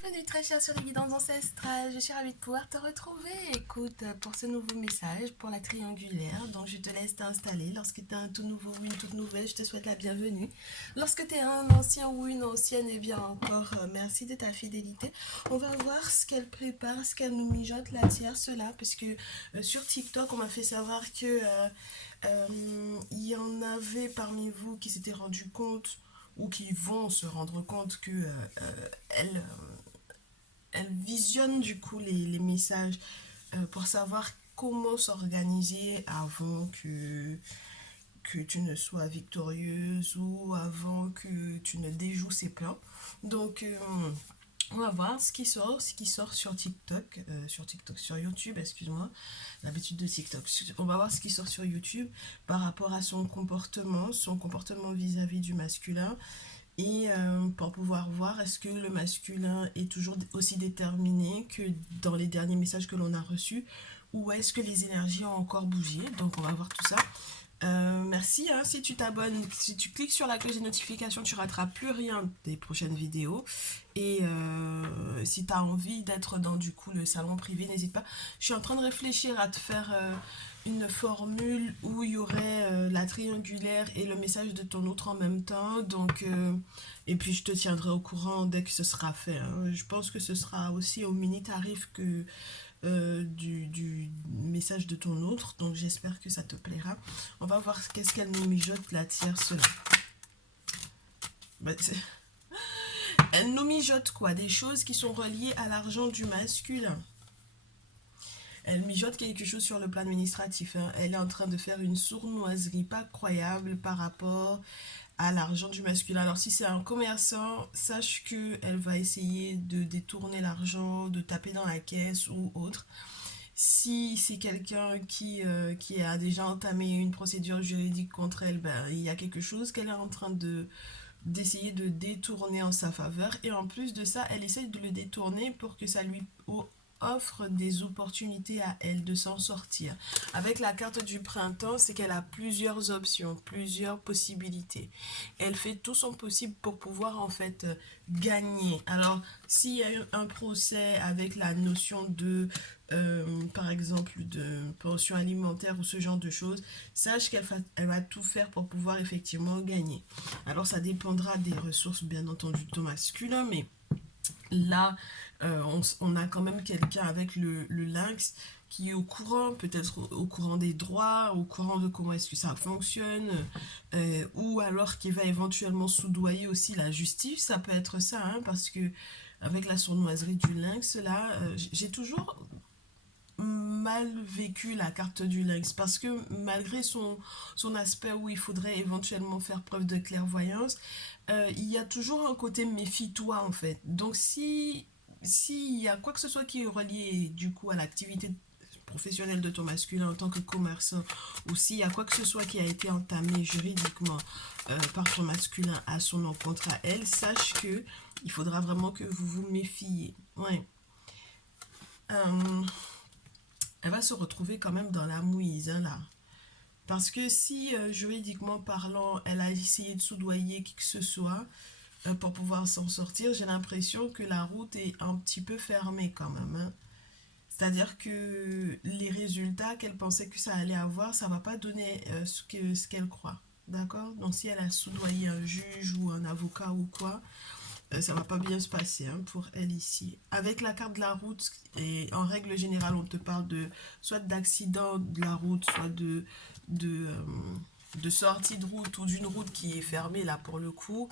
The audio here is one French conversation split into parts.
Bienvenue très cher sur les guidances ancestrales, je suis ravie de pouvoir te retrouver. Écoute, pour ce nouveau message, pour la triangulaire, donc je te laisse t'installer. Lorsque tu es un tout nouveau ou une toute nouvelle, je te souhaite la bienvenue. Lorsque tu es un ancien ou une ancienne, eh bien encore, merci de ta fidélité. On va voir ce qu'elle prépare, ce qu'elle nous mijote la tierce là, parce que sur TikTok, on m'a fait savoir que il y en avait parmi vous qui s'étaient rendu compte ou qui vont se rendre compte que elle, elle visionne du coup les messages pour savoir comment s'organiser avant que tu ne sois victorieuse ou avant que tu ne déjoues ses plans. Donc, on va voir ce qui sort sur TikTok, sur YouTube, excuse-moi, l'habitude de TikTok. On va voir ce qui sort sur YouTube par rapport à son comportement vis-à-vis du masculin, et pour pouvoir voir est-ce que le masculin est toujours aussi déterminé que dans les derniers messages que l'on a reçus, ou est-ce que les énergies ont encore bougé. Donc on va voir tout ça. Merci, hein, si tu t'abonnes, si tu cliques sur la cloche des notifications, tu rateras plus rien des prochaines vidéos. Et si tu as envie d'être dans du coup le salon privé, n'hésite pas. Je suis en train de réfléchir à te faire une formule où il y aurait la triangulaire et le message de ton autre en même temps. Donc, et puis je te tiendrai au courant dès que ce sera fait, hein. Je pense que ce sera aussi au mini tarif que du message de ton autre, donc j'espère que ça te plaira. On va voir qu'est-ce qu'elle nous mijote la tierce là. Bah, elle nous mijote quoi? Des choses qui sont reliées à l'argent du masculin. Elle mijote quelque chose sur le plan administratif, hein. Elle est en train de faire une sournoiserie pas croyable par rapport à l'argent du masculin. Alors si c'est un commerçant, sache que elle va essayer de détourner l'argent, de taper dans la caisse ou autre. Si c'est quelqu'un qui a déjà entamé une procédure juridique contre elle, ben, il y a quelque chose qu'elle est en train d'essayer de détourner en sa faveur. Et en plus de ça, elle essaye de le détourner pour que ça lui offre des opportunités à elle de s'en sortir. Avec la carte du printemps, c'est qu'elle a plusieurs options, plusieurs possibilités. Elle fait tout son possible pour pouvoir en fait gagner. Alors, s'il y a eu un procès avec la notion de par exemple de pension alimentaire ou ce genre de choses, sache elle va tout faire pour pouvoir effectivement gagner. Alors ça dépendra des ressources bien entendu de ton masculin, mais là on a quand même quelqu'un avec le lynx qui est au courant, peut-être au courant des droits, au courant de comment est-ce que ça fonctionne, ou alors qui va éventuellement soudoyer aussi la justice, ça peut être ça, hein, parce que avec la sournoiserie du lynx, là, j'ai toujours mal vécu la carte du lynx parce que malgré son aspect où il faudrait éventuellement faire preuve de clairvoyance, il y a toujours un côté méfie-toi en fait. Donc s'il y a quoi que ce soit qui est relié du coup à l'activité professionnelle de ton masculin en tant que commerçant, ou s'il y a quoi que ce soit qui a été entamé juridiquement par ton masculin à son encontre à elle, sache que il faudra vraiment que vous vous méfiez. Ouais. Euh, Elle va se retrouver quand même dans la mouise, hein, là. Parce que si, juridiquement parlant, elle a essayé de soudoyer qui que ce soit pour pouvoir s'en sortir, j'ai l'impression que la route est un petit peu fermée quand même, hein. C'est-à-dire que les résultats qu'elle pensait que ça allait avoir, ça va pas donner ce qu'elle croit. D'accord? Donc si elle a soudoyé un juge ou un avocat ou quoi, ça va pas bien se passer, hein, pour elle ici. Avec la carte de la route, et en règle générale, on te parle de soit d'accident de la route, soit de, euh, de sortie de route ou d'une route qui est fermée là pour le coup.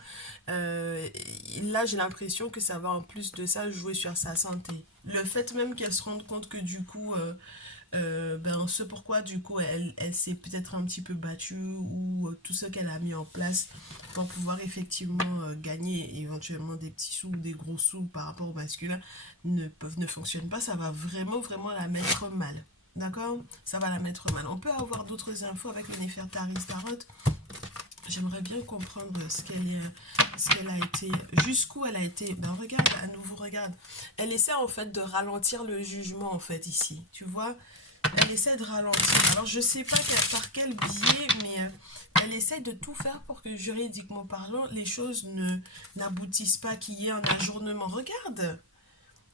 Là, j'ai l'impression que ça va en plus de ça jouer sur sa santé. Le fait même qu'elle se rende compte que du coup, ben, ce pourquoi du coup elle s'est peut-être un petit peu battue, ou tout ce qu'elle a mis en place pour pouvoir effectivement gagner éventuellement des petits sous ou des gros sous par rapport au masculin ne fonctionne pas, ça va vraiment vraiment la mettre mal. D'accord? Ça va la mettre mal. On peut avoir d'autres infos avec le Néfertari Tarot. J'aimerais bien comprendre ce qu'elle a été, jusqu'où elle a été. Ben regarde, à nouveau regarde. Elle essaie en fait de ralentir le jugement en fait ici. Tu vois? Elle essaie de ralentir. Alors je sais pas par quel biais, mais elle essaie de tout faire pour que juridiquement parlant, les choses ne n'aboutissent pas, qu'il y ait un ajournement. Regarde.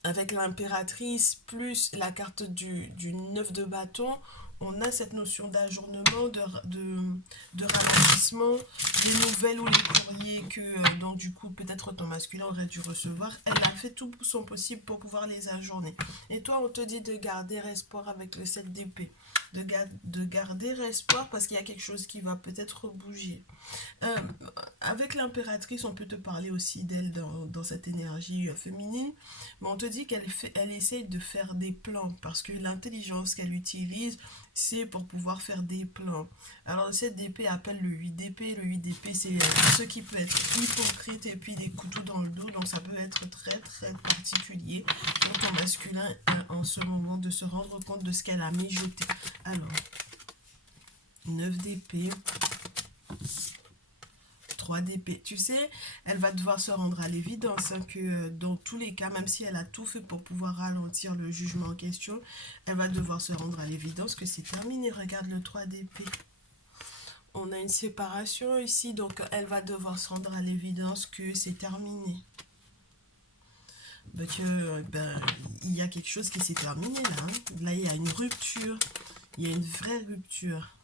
avec l'impératrice plus la carte du 9 de bâton, on a cette notion d'ajournement, de ralentissement, les nouvelles ou les courriers que, donc du coup, peut-être ton masculin aurait dû recevoir. Elle a fait tout son possible pour pouvoir les ajourner. Et toi, on te dit de garder espoir avec le 7 d'épée. De garder espoir parce qu'il y a quelque chose qui va peut-être bouger. Euh, Avec l'impératrice, on peut te parler aussi d'elle dans cette énergie féminine, mais on te dit elle essaye de faire des plans parce que l'intelligence qu'elle utilise, c'est pour pouvoir faire des plans. Alors, le 7 d'épée appelle le 8 d'épée. Le 8 d'épée, c'est ce qui peut être hypocrite et puis des couteaux dans le dos. Donc, ça peut être très, très particulier pour ton masculin en ce moment de se rendre compte de ce qu'elle a mijoté. Alors, 9 d'épée. 3 d'épée. Tu sais, elle va devoir se rendre à l'évidence hein, que dans tous les cas, même si elle a tout fait pour pouvoir ralentir le jugement en question, elle va devoir se rendre à l'évidence que c'est terminé. Regarde le 3 d'épée. On a une séparation ici, donc elle va devoir se rendre à l'évidence que c'est terminé. Donc, il y a quelque chose qui s'est terminé là. Hein. Là, il y a une rupture. Il y a une vraie rupture.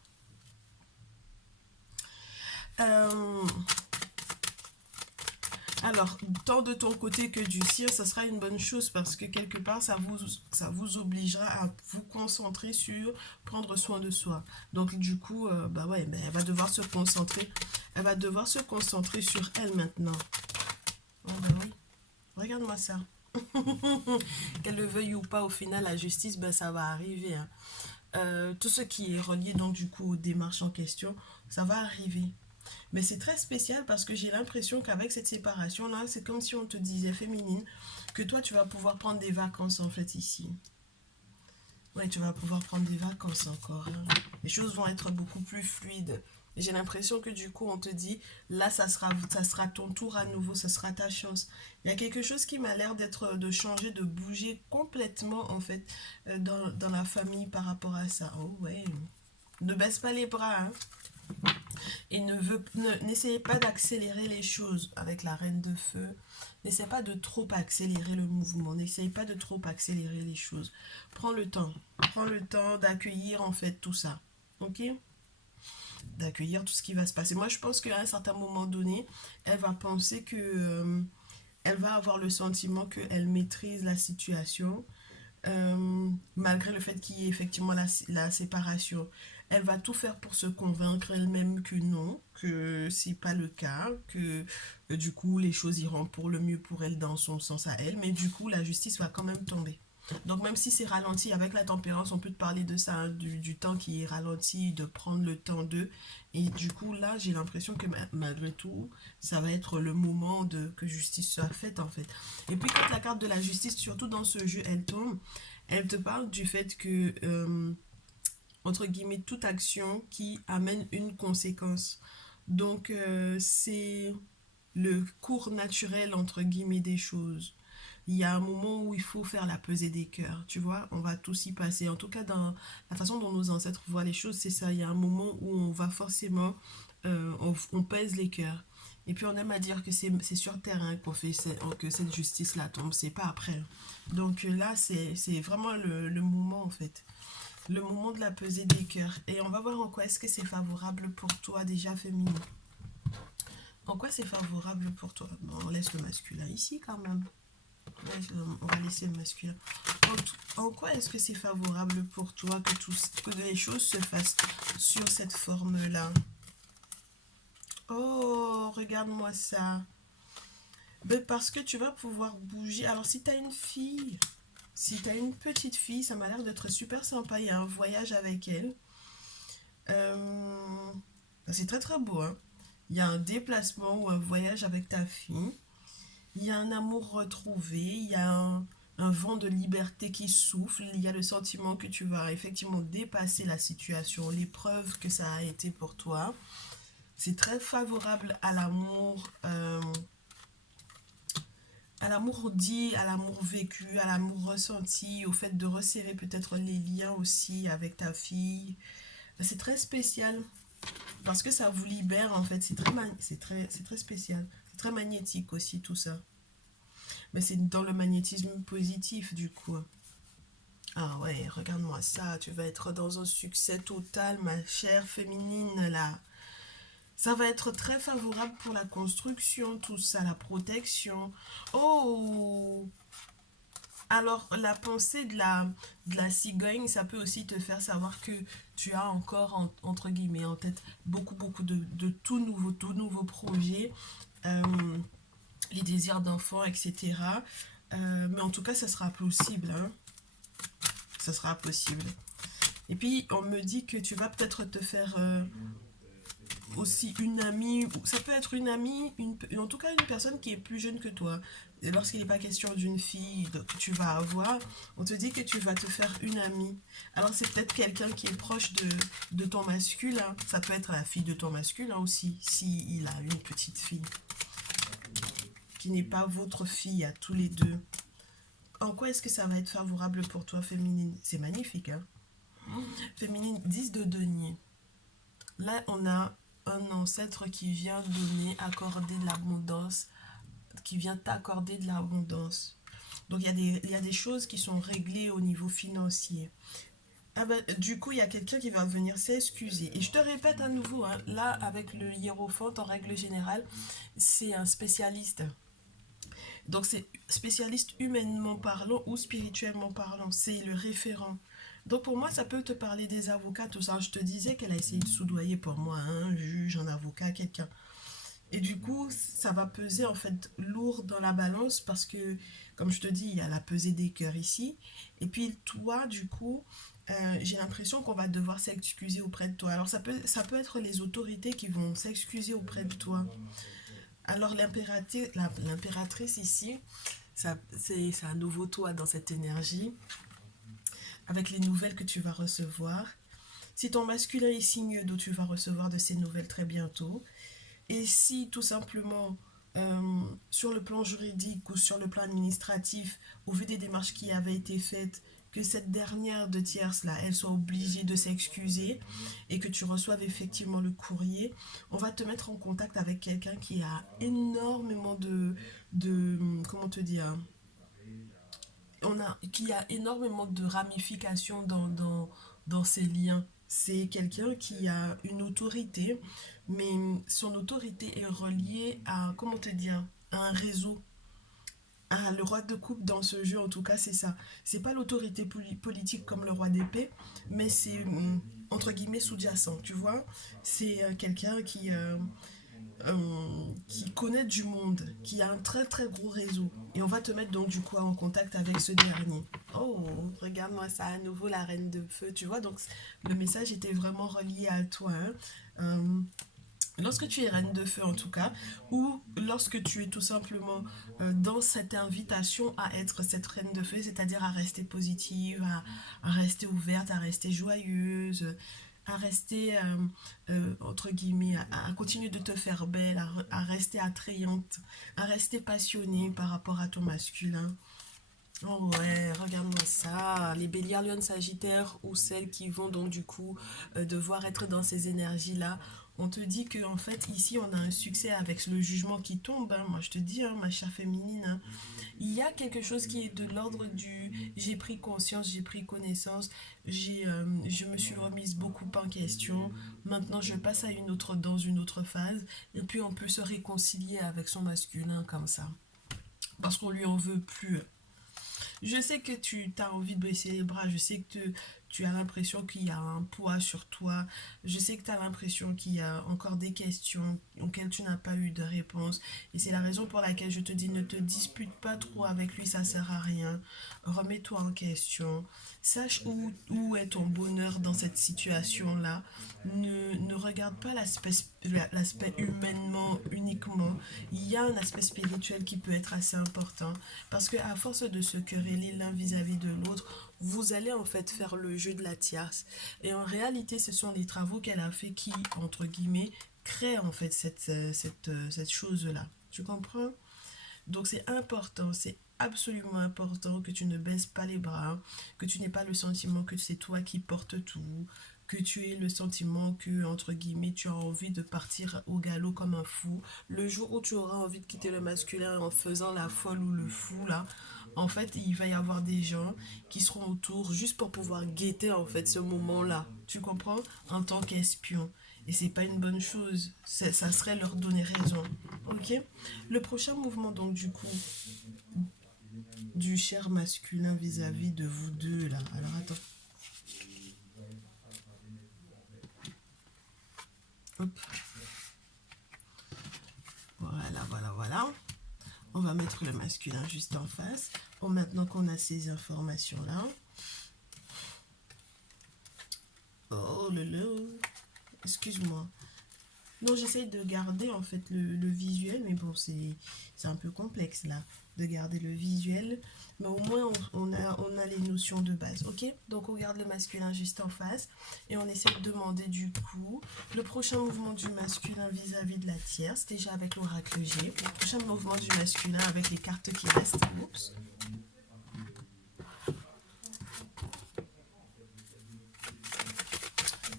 Alors, tant de ton côté que du sien, ça sera une bonne chose parce que quelque part, ça vous obligera à vous concentrer sur prendre soin de soi. Donc, du coup, elle va devoir se concentrer. Elle va devoir se concentrer sur elle maintenant. Oh, oui. Regarde-moi ça. Qu'elle le veuille ou pas, au final, la justice, ça va arriver. Hein. Tout ce qui est relié, donc, du coup, aux démarches en question, ça va arriver. Mais c'est très spécial parce que j'ai l'impression qu'avec cette séparation-là, c'est comme si on te disait, féminine, que toi, tu vas pouvoir prendre des vacances, en fait, ici. Ouais, tu vas pouvoir prendre des vacances encore. Hein. Les choses vont être beaucoup plus fluides. Et j'ai l'impression que du coup, on te dit, là, ça sera ton tour à nouveau, ça sera ta chance. Il y a quelque chose qui m'a l'air de changer, de bouger complètement, en fait, dans la famille par rapport à ça. Oh, ouais. Ne baisse pas les bras, hein. Et n'essayez pas d'accélérer les choses avec la reine de feu. N'essayez pas de trop accélérer le mouvement. N'essayez pas de trop accélérer les choses. Prends le temps. Prends le temps d'accueillir en fait tout ça. Ok? D'accueillir tout ce qui va se passer. Moi, je pense qu'à un certain moment donné, elle va penser que... elle va avoir le sentiment qu'elle maîtrise la situation. Malgré le fait qu'il y ait effectivement la séparation. Elle va tout faire pour se convaincre elle-même que non, que c'est pas le cas, que du coup les choses iront pour le mieux pour elle dans son sens à elle, mais du coup la justice va quand même tomber. Donc même si c'est ralenti avec la tempérance, on peut te parler de ça, hein, du temps qui est ralenti, de prendre le temps d'eux. Et du coup là j'ai l'impression que malgré tout, ça va être le moment que justice soit faite en fait. Et puis quand la carte de la justice, surtout dans ce jeu, elle tombe, elle te parle du fait que entre guillemets, toute action qui amène une conséquence. Donc, c'est le cours naturel, entre guillemets, des choses. Il y a un moment où il faut faire la pesée des cœurs, tu vois, on va tous y passer. En tout cas, dans la façon dont nos ancêtres voient les choses, c'est ça. Il y a un moment où on va forcément, on pèse les cœurs. Et puis on aime à dire que c'est sur terre hein, que cette justice-là tombe, c'est pas après. Donc là, c'est vraiment le moment en fait. Le moment de la pesée des cœurs. Et on va voir en quoi est-ce que c'est favorable pour toi déjà féminin. En quoi c'est favorable pour toi? Bon, on laisse le masculin ici quand même. On va laisser le masculin. En quoi est-ce que c'est favorable pour toi que les choses se fassent sur cette forme-là? Oh, regarde-moi ça. Ben, parce que tu vas pouvoir bouger. Alors, si tu as une fille, si tu as une petite fille, ça m'a l'air d'être super sympa. Il y a un voyage avec elle. C'est très très beau. Hein. Il y a un déplacement ou un voyage avec ta fille. Il y a un amour retrouvé. Il y a un vent de liberté qui souffle. Il y a le sentiment que tu vas effectivement dépasser la situation, l'épreuve que ça a été pour toi. C'est très favorable à l'amour dit, à l'amour vécu, à l'amour ressenti, au fait de resserrer peut-être les liens aussi avec ta fille. C'est très spécial parce que ça vous libère en fait. C'est très spécial. C'est très magnétique aussi tout ça. Mais c'est dans le magnétisme positif, du coup. Ah ouais, regarde-moi ça, tu vas être dans un succès total, ma chère féminine, là. Ça va être très favorable pour la construction, tout ça, la protection. Oh, alors la pensée de la cigogne, ça peut aussi te faire savoir que tu as encore, entre guillemets, en tête beaucoup de tout nouveau projets, euh, les désirs d'enfants, etc. Mais en tout cas, ça sera possible, hein. Ça sera possible. Et puis, on me dit que tu vas peut-être te faire aussi une amie, ou ça peut être une amie, en tout cas une personne qui est plus jeune que toi. Et lorsqu'il n'est pas question d'une fille que tu vas avoir, on te dit que tu vas te faire une amie. Alors c'est peut-être quelqu'un qui est proche de ton masculin. Ça peut être la fille de ton masculin aussi, si il a une petite fille qui n'est pas votre fille à tous les deux. En quoi est-ce que ça va être favorable pour toi, féminine? C'est magnifique, hein? Féminine, 10 de denier. Là, on a un ancêtre qui vient donner, accorder de l'abondance, qui vient t'accorder de l'abondance. Donc, il y a des choses qui sont réglées au niveau financier. Ah ben, du coup, il y a quelqu'un qui va venir s'excuser. Et je te répète à nouveau, hein, là, avec le hiérophant, en règle générale, c'est un spécialiste. Donc, c'est spécialiste humainement parlant ou spirituellement parlant. C'est le référent. Donc, pour moi, ça peut te parler des avocats, tout ça. Je te disais qu'elle a essayé de soudoyer pour moi un juge, un avocat, quelqu'un. Et du coup, ça va peser en fait lourd dans la balance parce que, comme je te dis, il y a la pesée des cœurs ici. Et puis toi, du coup, j'ai l'impression qu'on va devoir s'excuser auprès de toi. Alors ça peut être les autorités qui vont s'excuser auprès de toi. Alors l'impératrice ici, c'est un nouveau toi dans cette énergie, avec les nouvelles que tu vas recevoir. Si ton masculin est signe d'eau, tu vas recevoir de ces nouvelles très bientôt. Et si tout simplement, sur le plan juridique ou sur le plan administratif, au vu des démarches qui avaient été faites, que cette dernière de tierce là, elle soit obligée de s'excuser et que tu reçoives effectivement le courrier, on va te mettre en contact avec quelqu'un qui a énormément comment te dire, qui a énormément de ramifications dans ces liens. C'est quelqu'un qui a une autorité, mais son autorité est reliée à, comment te dire, à un réseau. Ah, le roi de coupe dans ce jeu, en tout cas, c'est ça. C'est pas l'autorité politique comme le roi d'épée, mais c'est, entre guillemets, sous-jacent, tu vois. C'est quelqu'un qui connaît du monde, qui a un très très gros réseau. Et on va te mettre donc du coup en contact avec ce dernier. Oh, regarde-moi ça à nouveau, la reine de feu, tu vois. Donc le message était vraiment relié à toi, hein. Euh, Lorsque tu es reine de feu en tout cas, ou lorsque tu es tout simplement dans cette invitation à être cette reine de feu, c'est-à-dire à rester positive, à rester ouverte, à rester joyeuse, à rester, entre guillemets, à continuer de te faire belle, à rester attrayante, à rester passionnée par rapport à ton masculin. Oh ouais, regarde-moi ça. Les béliers, lionnes, sagittaires ou celles qui vont donc du coup devoir être dans ces énergies-là. On te dit que en fait ici on a un succès avec le jugement qui tombe, hein. Moi je te dis, hein, ma chère féminine, hein, il y a quelque chose qui est de l'ordre du j'ai pris conscience, j'ai pris connaissance, je me suis remise beaucoup en question. Maintenant je passe à dans une autre phase et puis on peut se réconcilier avec son masculin comme ça parce qu'on lui en veut plus. Je sais que tu as envie de baisser les bras, je sais que tu as l'impression qu'il y a un poids sur toi, je sais que tu as l'impression qu'il y a encore des questions auxquelles tu n'as pas eu de réponse. Et c'est la raison pour laquelle je te dis ne te dispute pas trop avec lui, ça sert à rien. Remets-toi en question. Sache où est ton bonheur dans cette situation-là. Ne regarde pas l'aspect humainement uniquement. Il y a un aspect spirituel qui peut être assez important. Parce que à force de se quereller l'un vis-à-vis de l'autre, vous allez en fait faire le jeu de la tierce. Et en réalité, ce sont les travaux qu'elle a fait qui, entre guillemets, créent en fait cette chose-là. Tu comprends? Donc c'est important, c'est absolument important que tu ne baisses pas les bras, que tu n'aies pas le sentiment que c'est toi qui portes tout. que tu aies le sentiment que, entre guillemets, tu as envie de partir au galop comme un fou. Le jour où tu auras envie de quitter le masculin en faisant la folle ou le fou, là, en fait, il va y avoir des gens qui seront autour juste pour pouvoir guetter, en fait, ce moment-là. Tu comprends? En tant qu'espion. Et c'est pas une bonne chose. Ça serait leur donner raison. Ok? Le prochain mouvement, donc, du coup, du cher masculin vis-à-vis de vous deux, là. Alors, attends. Hop. Voilà, voilà, voilà. On va mettre le masculin juste en face. Bon, maintenant qu'on a ces informations-là. Oh là là. Excuse-moi. Non, j'essaye de garder en fait le visuel, mais bon, c'est un peu complexe là, de garder le visuel. Mais au moins, on a les notions de base, ok? Donc, on garde le masculin juste en face et on essaie de demander du coup le prochain mouvement du masculin vis-à-vis de la tierce, déjà avec l'oracle G. Le prochain mouvement du masculin avec les cartes qui restent. Oups.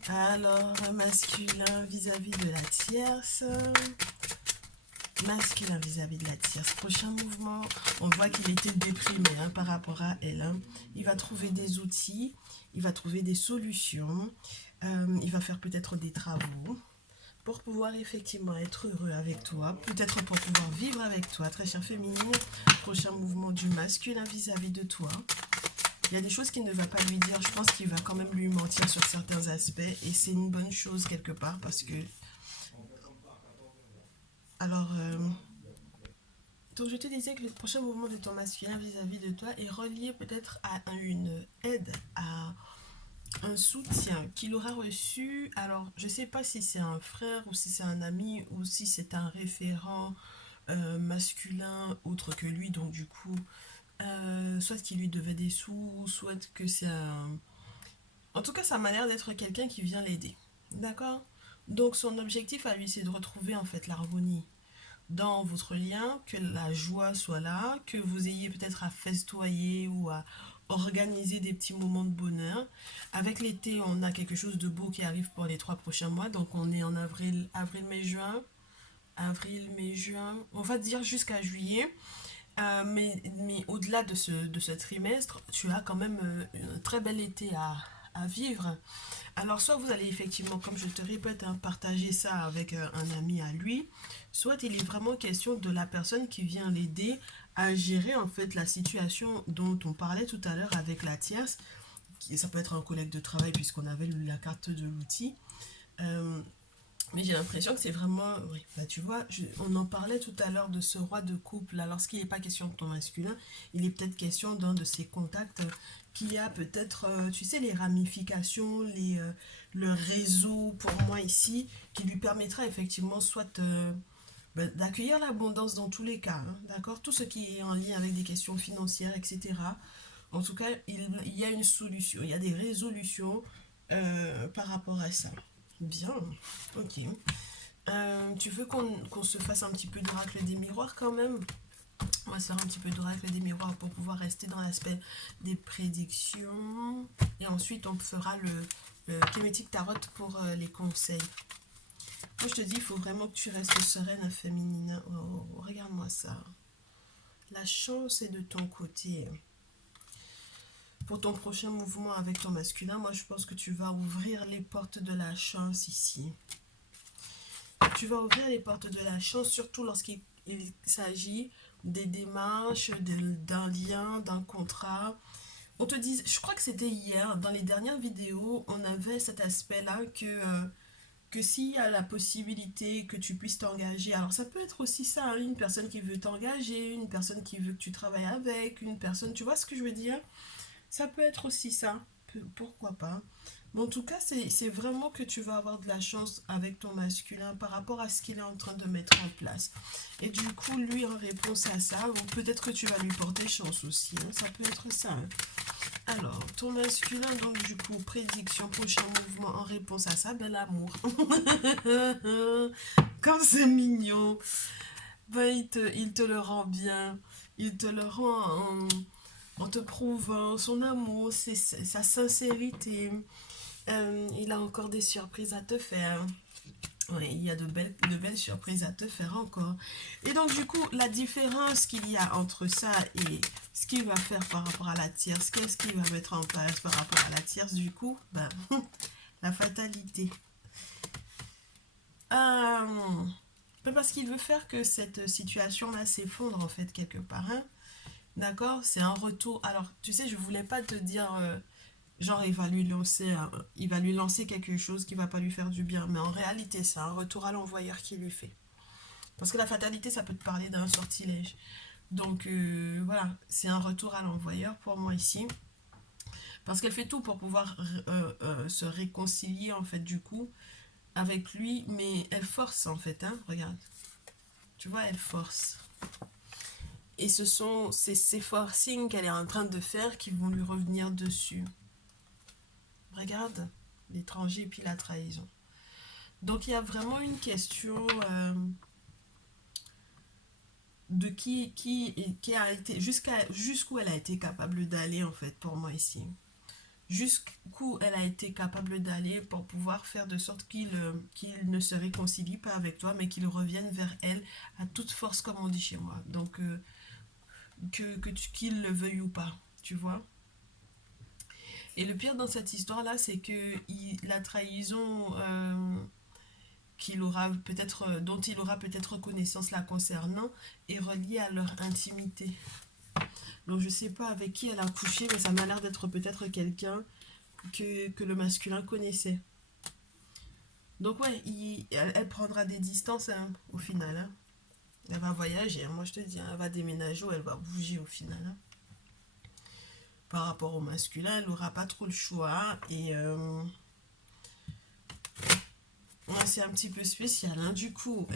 Alors, masculin vis-à-vis de la tierce. Masculin vis-à-vis de la tierce. Prochain mouvement, on voit qu'il était déprimé hein, par rapport à elle. Hein. Il va trouver des outils, il va trouver des solutions, il va faire peut-être des travaux pour pouvoir effectivement être heureux avec toi, peut-être pour pouvoir vivre avec toi, très chère féminine. Prochain mouvement du masculin vis-à-vis de toi. Il y a des choses qu'il ne va pas lui dire, je pense qu'il va quand même lui mentir sur certains aspects et c'est une bonne chose quelque part parce que... Alors, donc je te disais que le prochain mouvement de ton masculin vis-à-vis de toi est relié peut-être à une aide, à un soutien qu'il aura reçu. Alors je ne sais pas si c'est un frère ou si c'est un ami ou si c'est un référent masculin autre que lui. Donc du coup, soit qu'il lui devait des sous, soit que c'est un... En tout cas, ça m'a l'air d'être quelqu'un qui vient l'aider. D'accord? Donc son objectif à lui, c'est de retrouver en fait l'harmonie dans votre lien, que la joie soit là, que vous ayez peut-être à festoyer ou à organiser des petits moments de bonheur. Avec l'été, on a quelque chose de beau qui arrive pour les 3 prochains mois. Donc on est en avril, mai, juin. Avril, mai, juin. On va dire jusqu'à juillet. Mais au-delà de ce trimestre, tu as quand même un très bel été à vivre. Alors, soit vous allez effectivement, comme je te répète, hein, partager ça avec un ami à lui, soit il est vraiment question de la personne qui vient l'aider à gérer en fait la situation dont on parlait tout à l'heure avec la tierce. Ça peut être un collègue de travail puisqu'on avait la carte de l'outil. Euh, mais j'ai l'impression que c'est vraiment... Oui, bah tu vois, on en parlait tout à l'heure de ce roi de couple. Là, lorsqu'il n'est pas question de ton masculin, il est peut-être question d'un de ses contacts qui a peut-être, tu sais, les ramifications, le réseau pour moi ici, qui lui permettra effectivement soit bah, d'accueillir l'abondance dans tous les cas, hein, d'accord? Tout ce qui est en lien avec des questions financières, etc. En tout cas, il y a une solution, il y a des résolutions par rapport à ça. Bien, ok. Tu veux qu'on se fasse un petit peu d'oracle des miroirs quand même? On va se faire un petit peu d'oracle des miroirs pour pouvoir rester dans l'aspect des prédictions. Et ensuite, on fera le Kémétique Tarot pour les conseils. Moi, je te dis, il faut vraiment que tu restes sereine, féminine. Oh, regarde-moi ça. La chance est de ton côté. Pour ton prochain mouvement avec ton masculin, moi, je pense que tu vas ouvrir les portes de la chance ici. Tu vas ouvrir les portes de la chance, surtout lorsqu'il s'agit des démarches, d'un lien, d'un contrat. On te dit, je crois que c'était hier, dans les dernières vidéos, on avait cet aspect-là que s'il y a la possibilité que tu puisses t'engager, alors ça peut être aussi ça, hein, une personne qui veut t'engager, une personne qui veut que tu travailles avec, une personne, tu vois ce que je veux dire? Ça peut être aussi ça, pourquoi pas. Mais en tout cas, c'est vraiment que tu vas avoir de la chance avec ton masculin par rapport à ce qu'il est en train de mettre en place. Et du coup, lui, en réponse à ça, peut-être que tu vas lui porter chance aussi. Hein, ça peut être ça. Hein. Alors, ton masculin, donc du coup, prédiction, prochain mouvement en réponse à ça, bel amour. Comme c'est mignon. Ben, il te le rend bien. Il te le rend en te prouvant son amour, sa sincérité. Il a encore des surprises à te faire. Oui, il y a de belles surprises à te faire encore. Et donc, du coup, la différence qu'il y a entre ça et ce qu'il va faire par rapport à la tierce, qu'est-ce qu'il va mettre en place par rapport à la tierce, du coup, ben, la fatalité. Euh, parce qu'il veut faire que cette situation-là s'effondre, en fait, quelque part. Hein. D'accord? C'est un retour. Alors, tu sais, je voulais pas te dire, genre, il va lui lancer quelque chose qui va pas lui faire du bien. Mais en réalité, c'est un retour à l'envoyeur qui lui fait. Parce que la fatalité, ça peut te parler d'un sortilège. Donc, voilà, c'est un retour à l'envoyeur pour moi ici. Parce qu'elle fait tout pour pouvoir se réconcilier, en fait, du coup, avec lui. Mais elle force, en fait, hein, regarde. Tu vois, elle force. Et ce sont ces forcings qu'elle est en train de faire qui vont lui revenir dessus. Regarde, l'étranger et puis la trahison. Donc il y a vraiment une question de qui a été, jusqu'où elle a été capable d'aller en fait pour moi ici. Jusqu'où elle a été capable d'aller pour pouvoir faire de sorte qu'il ne se réconcilie pas avec toi, mais qu'il revienne vers elle à toute force, comme on dit chez moi. Donc qu'il le veuille ou pas, tu vois. Et le pire dans cette histoire-là, c'est que la trahison qu'il aura peut-être, dont il aura peut-être connaissance la concernant est reliée à leur intimité. Donc je sais pas avec qui elle a couché, mais ça m'a l'air d'être peut-être quelqu'un que le masculin connaissait. Donc ouais, elle prendra des distances hein, au final. Hein. Elle va voyager, hein, moi je te dis, hein, elle va déménager ou elle va bouger au final. Hein. Par rapport au masculin, elle n'aura pas trop le choix et ouais, c'est un petit peu spécial. Hein. Du coup,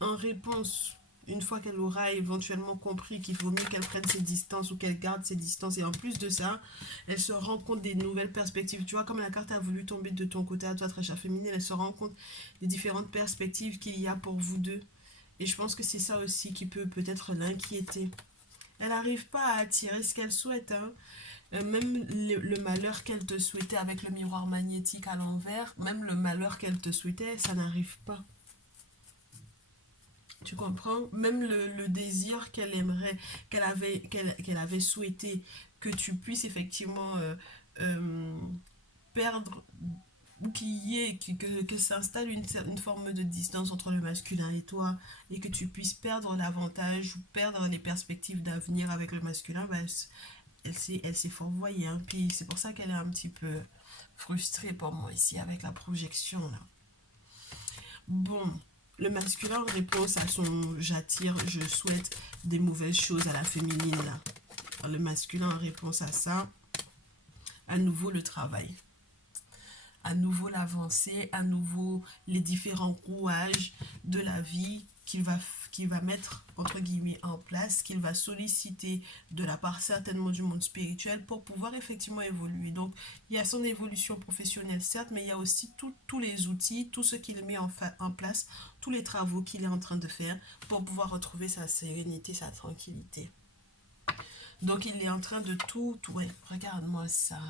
en réponse, une fois qu'elle aura éventuellement compris qu'il vaut mieux qu'elle prenne ses distances ou qu'elle garde ses distances, et en plus de ça, elle se rend compte des nouvelles perspectives. Tu vois, comme la carte a voulu tomber de ton côté à toi, très chère féminine, elle se rend compte des différentes perspectives qu'il y a pour vous deux. Et je pense que c'est ça aussi qui peut peut-être l'inquiéter. Elle n'arrive pas à attirer ce qu'elle souhaite. Hein. Même le malheur qu'elle te souhaitait avec le miroir magnétique à l'envers, même le malheur qu'elle te souhaitait, ça n'arrive pas. Tu comprends? Même le désir qu'elle aimerait, qu'elle avait souhaité que tu puisses effectivement euh, perdre, ou qu'il y ait, que s'installe une forme de distance entre le masculin et toi, et que tu puisses perdre l'avantage ou perdre les perspectives d'avenir avec le masculin, bah, elle s'est fourvoyée. Hein. Puis c'est pour ça qu'elle est un petit peu frustrée pour moi ici avec la projection là. Bon, le masculin en réponse à son j'attire, je souhaite des mauvaises choses à la féminine là. Le masculin en réponse à ça, à nouveau le travail. À nouveau l'avancée, à nouveau les différents rouages de la vie qu'il va mettre entre guillemets en place, qu'il va solliciter de la part certainement du monde spirituel pour pouvoir effectivement évoluer. Donc il y a son évolution professionnelle certes, mais il y a aussi tous les outils, tout ce qu'il met en place, tous les travaux qu'il est en train de faire pour pouvoir retrouver sa sérénité, sa tranquillité. Donc il est en train de tout ouais, regarde-moi ça,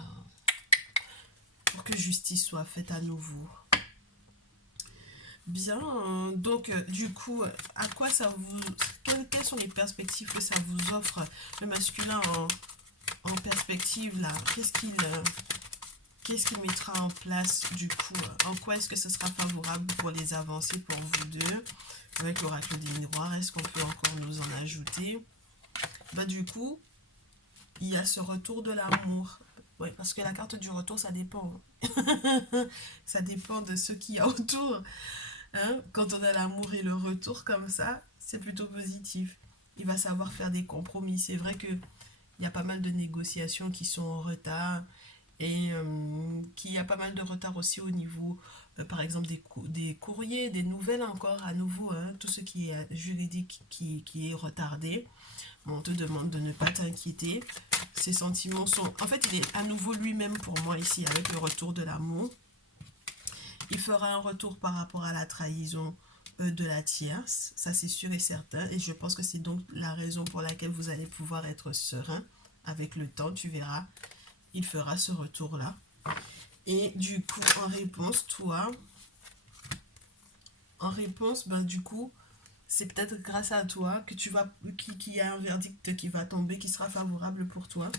pour que justice soit faite à nouveau. Bien, donc du coup, à quoi ça vous... Quelles sont les perspectives que ça vous offre, le masculin en perspective là? Qu'est-ce qu'il mettra en place du coup? En quoi est-ce que ce sera favorable pour les avancées pour vous deux? Avec l'oracle des miroirs, est-ce qu'on peut encore nous en ajouter? Bah du coup, il y a ce retour de l'amour. Oui, parce que la carte du retour, ça dépend. Ça dépend de ce qu'il y a autour. Hein, quand on a l'amour et le retour comme ça, c'est plutôt positif. Il va savoir faire des compromis. C'est vrai qu'il y a pas mal de négociations qui sont en retard et qu'il y a pas mal de retard aussi au niveau, par exemple, des courriers, des nouvelles encore à nouveau, hein, tout ce qui est juridique qui est retardé. Bon, on te demande de ne pas t'inquiéter. Ses sentiments sont... En fait, il est à nouveau lui-même pour moi ici avec le retour de l'amour. Il fera un retour par rapport à la trahison de la tierce, ça c'est sûr et certain, et je pense que c'est donc la raison pour laquelle vous allez pouvoir être serein avec le temps, tu verras, il fera ce retour-là. Et du coup, en réponse, toi, ben du coup, c'est peut-être grâce à toi que tu vas, qu'il y a un verdict qui va tomber, qui sera favorable pour toi.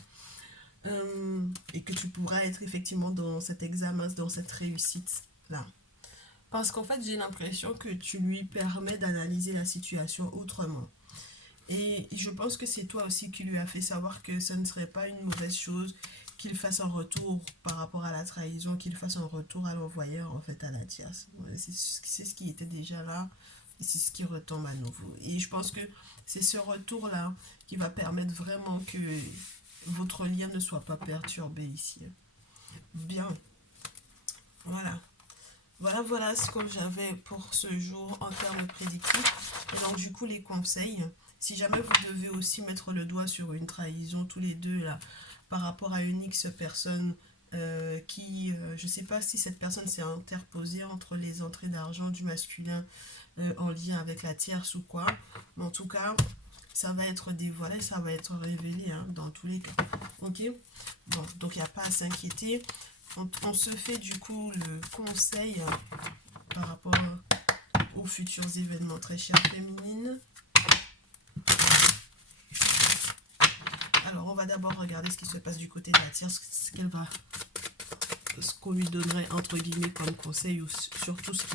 Et que tu pourras être effectivement dans cet examen, dans cette réussite-là. Parce qu'en fait, j'ai l'impression que tu lui permets d'analyser la situation autrement. Et je pense que c'est toi aussi qui lui as fait savoir que ce ne serait pas une mauvaise chose qu'il fasse un retour par rapport à la trahison, qu'il fasse un retour à l'envoyeur, en fait, à la tierce. Ouais, c'est ce qui était déjà là, et c'est ce qui retombe à nouveau. Et je pense que c'est ce retour-là qui va permettre vraiment que votre lien ne soit pas perturbé ici. Bien, voilà. Voilà ce que j'avais pour ce jour en termes prédictifs. Et donc, du coup, les conseils, si jamais vous devez aussi mettre le doigt sur une trahison, tous les deux, là, par rapport à une X personne je ne sais pas si cette personne s'est interposée entre les entrées d'argent du masculin en lien avec la tierce ou quoi. Mais en tout cas, ça va être dévoilé, ça va être révélé hein, dans tous les cas. Ok. Bon, donc il n'y a pas à s'inquiéter. On se fait du coup le conseil par rapport aux futurs événements très chers féminines. Alors on va d'abord regarder ce qui se passe du côté de la tierce, ce qu'on lui donnerait entre guillemets comme conseil ou surtout ce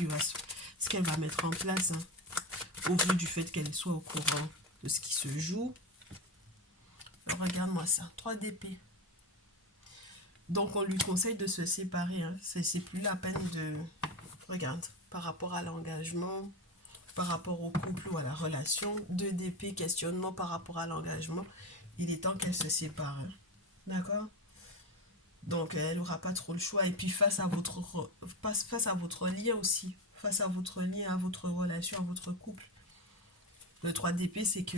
qu'elle va mettre en place hein, au vu du fait qu'elle soit au courant de ce qui se joue. Alors regarde-moi ça, 3 d'épée. Donc on lui conseille de se séparer, hein. C'est plus la peine de... Regarde, par rapport à l'engagement, par rapport au couple ou à la relation, 2 d'épée, questionnement par rapport à l'engagement, il est temps qu'elle se sépare. Hein. D'accord? Donc elle n'aura pas trop le choix. Et puis face à votre lien aussi, face à votre lien, à votre relation, à votre couple. Le 3 d'épée, c'est que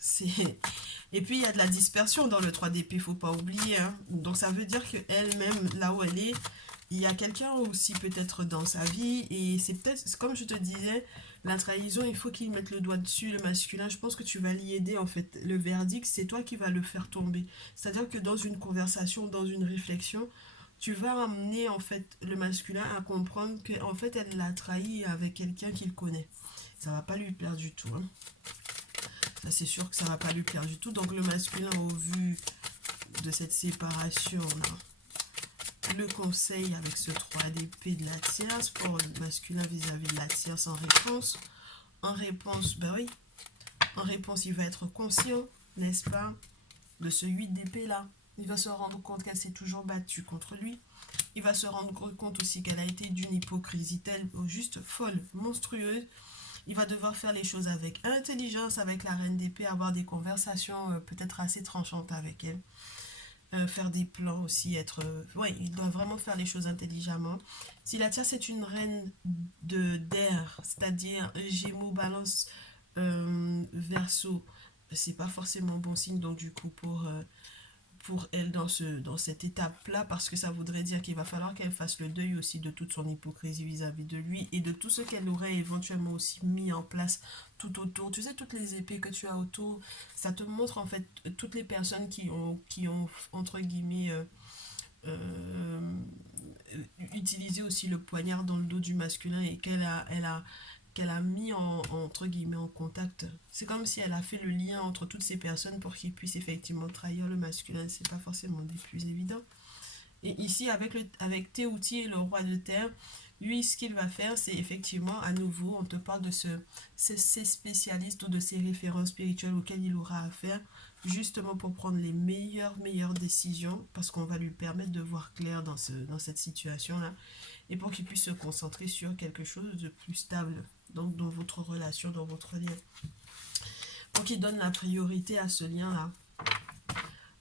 c'est... Et puis il y a de la dispersion dans le 3 d'épée, faut pas oublier. Hein. Donc ça veut dire qu'elle-même, là où elle est, il y a quelqu'un aussi peut-être dans sa vie. Et c'est peut-être, comme je te disais, la trahison, il faut qu'il mette le doigt dessus, le masculin. Je pense que tu vas l'y aider en fait. Le verdict, c'est toi qui vas le faire tomber. C'est-à-dire que dans une conversation, dans une réflexion, tu vas amener en fait le masculin à comprendre qu'en fait elle l'a trahi avec quelqu'un qu'il connaît. Ça va pas lui plaire du tout. Hein. Ça c'est sûr que ça va pas lui plaire du tout. Donc le masculin au vu de cette séparation, le conseil avec ce 3 d'épée de la tierce pour le masculin vis-à-vis de la tierce en réponse. En réponse, ben oui, en réponse il va être conscient, n'est-ce pas, de ce 8 d'épée là. Il va se rendre compte qu'elle s'est toujours battue contre lui. Il va se rendre compte aussi qu'elle a été d'une hypocrisie telle, juste folle, monstrueuse. Il va devoir faire les choses avec intelligence avec la reine d'épée, avoir des conversations peut-être assez tranchantes avec elle. Faire des plans aussi, ouais, il doit vraiment faire les choses intelligemment. Si la tierce est une reine d'air, c'est-à-dire Gémeaux, Balance, Verseau, c'est pas forcément bon signe donc du coup pour elle dans cette étape-là, parce que ça voudrait dire qu'il va falloir qu'elle fasse le deuil aussi de toute son hypocrisie vis-à-vis de lui et de tout ce qu'elle aurait éventuellement aussi mis en place tout autour. Tu sais, toutes les épées que tu as autour, ça te montre en fait toutes les personnes qui ont entre guillemets, euh, utilisé aussi le poignard dans le dos du masculin et qu'elle a mis entre guillemets en contact. C'est comme si elle a fait le lien entre toutes ces personnes pour qu'ils puissent effectivement trahir le masculin. C'est pas forcément des plus évidents. Et ici, avec Théouti et le roi de terre, lui, ce qu'il va faire, c'est effectivement, à nouveau, on te parle de ces spécialistes ou de ces référents spirituels auxquels il aura affaire, justement pour prendre les meilleures décisions, parce qu'on va lui permettre de voir clair dans cette situation-là, et pour qu'il puisse se concentrer sur quelque chose de plus stable, donc dans votre relation, dans votre lien. Pour qu'il donne la priorité à ce lien-là,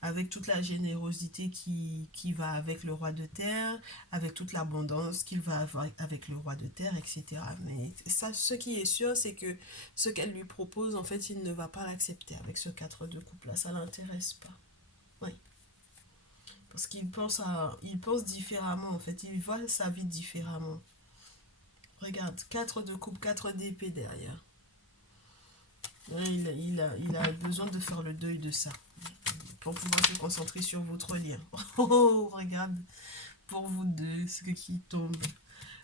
avec toute la générosité qui va avec le roi de terre, avec toute l'abondance qu'il va avoir avec le roi de terre, etc. Mais ça, ce qui est sûr, c'est que ce qu'elle lui propose, en fait, il ne va pas l'accepter avec ce 4 de couple là, ça l'intéresse pas. Oui. Parce il pense différemment, en fait, il voit sa vie différemment. Regarde, 4 de coupe, 4 d'épée derrière. Il a besoin de faire le deuil de ça pour pouvoir se concentrer sur votre lien. Oh, regarde. pour vous deux, ce qui tombe.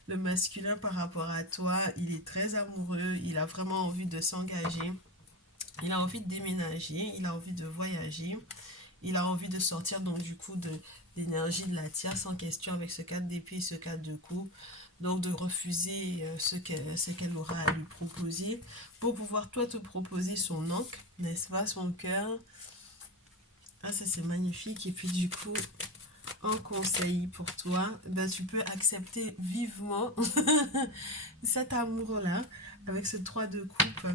Le masculin par rapport à toi, il est très amoureux, il a vraiment envie de s'engager, il a envie de déménager, il a envie de voyager, il a envie de sortir donc du coup de l'énergie de la tierce en question avec ce 4 d'épée, ce 4 de coupe. Donc de refuser ce qu'elle aura à lui proposer pour pouvoir toi te proposer son encre, n'est-ce pas, son cœur. Ah ça c'est magnifique. Et puis du coup, un conseil pour toi, ben, tu peux accepter vivement cet amour-là avec ce 3 de coupe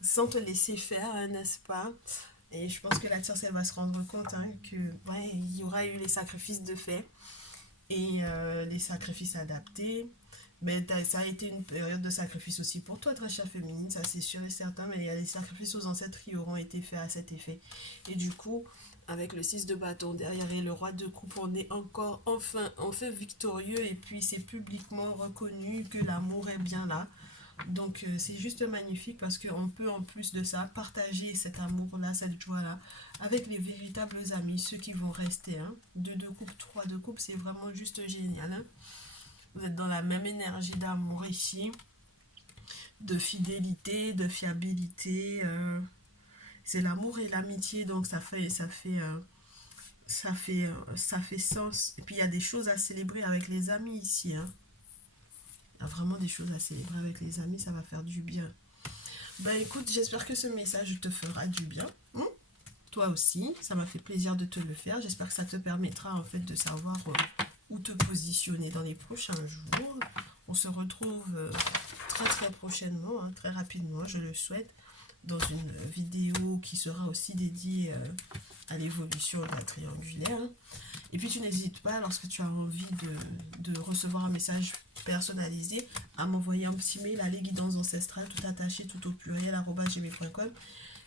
sans te laisser faire, hein, n'est-ce pas? Et je pense que la tierce, elle va se rendre compte hein, que ouais, il y aura eu les sacrifices de fait et les sacrifices adaptés. Mais ça a été une période de sacrifice aussi pour toi, très chère féminine, ça c'est sûr et certain, mais il y a des sacrifices aux ancêtres qui auront été faits à cet effet. Et du coup, avec le 6 de bâton derrière et le roi de coupe, on est encore enfin victorieux et puis c'est publiquement reconnu que l'amour est bien là. Donc c'est juste magnifique parce qu'on peut en plus de ça partager cet amour-là, cette joie-là avec les véritables amis, ceux qui vont rester. Hein. 2 de coupe, 3 de coupe, c'est vraiment juste génial. Hein. Vous êtes dans la même énergie d'amour ici, de fidélité, de fiabilité. C'est l'amour et l'amitié, donc ça fait sens. Et puis il y a des choses à célébrer avec les amis ici. Hein. Il y a vraiment des choses à célébrer avec les amis, ça va faire du bien. Ben écoute, j'espère que ce message te fera du bien. Toi aussi, ça m'a fait plaisir de te le faire. J'espère que ça te permettra en fait de savoir où te positionner dans les prochains jours. On se retrouve très très prochainement, hein, très rapidement, je le souhaite, dans une vidéo qui sera aussi dédiée à l'évolution de la triangulaire. Et puis tu n'hésites pas, lorsque tu as envie de recevoir un message personnalisé, à m'envoyer un petit mail à les guidances ancestrales, tout attaché, tout au pluriel, @gmail.com.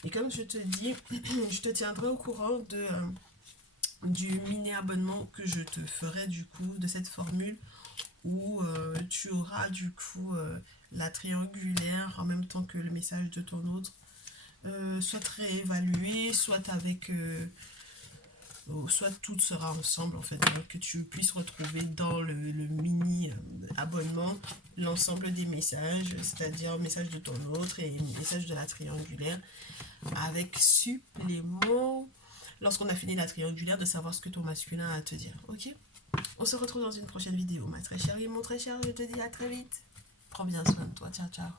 Et comme je te dis, je te tiendrai au courant du mini-abonnement que je te ferai du coup, de cette formule où tu auras du coup la triangulaire en même temps que le message de ton autre, soit réévalué, soit avec... soit tout sera ensemble en fait, donc que tu puisses retrouver dans le mini abonnement l'ensemble des messages, c'est-à-dire message de ton autre et message de la triangulaire avec supplément lorsqu'on a fini la triangulaire de savoir ce que ton masculin a à te dire. Ok, on se retrouve dans une prochaine vidéo ma très chère et mon très cher, je te dis à très vite, prends bien soin de toi, ciao ciao.